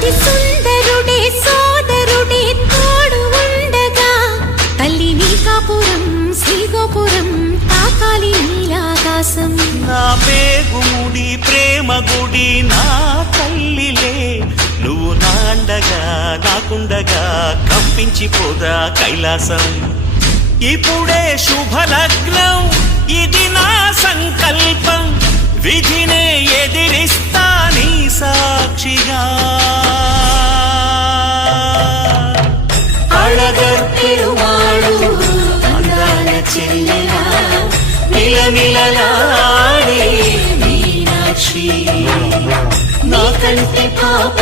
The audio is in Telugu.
అతి సుందరుడే సోదరుడే తోడు ఉండగా తల్లి నీ కాపురం శ్రీగోపురం తాకాలి నీలాకాశం. నా పేగుముడి ప్రేమ గుడి నా తల్లిలే, నువ్వు నాండగా నాకుండగా కంపించిపోదా కైలాసం. ఇప్పుడే శుభలగ్నం ఇది నా సంకల్పం, విధినే ఎదిరిస్తా నీ సాక్షిగా. అళగర్ పెరుమాళు అందాల చెల్లెలా నిలనిలలాడే మీనాక్షి, నీ కంటి పాప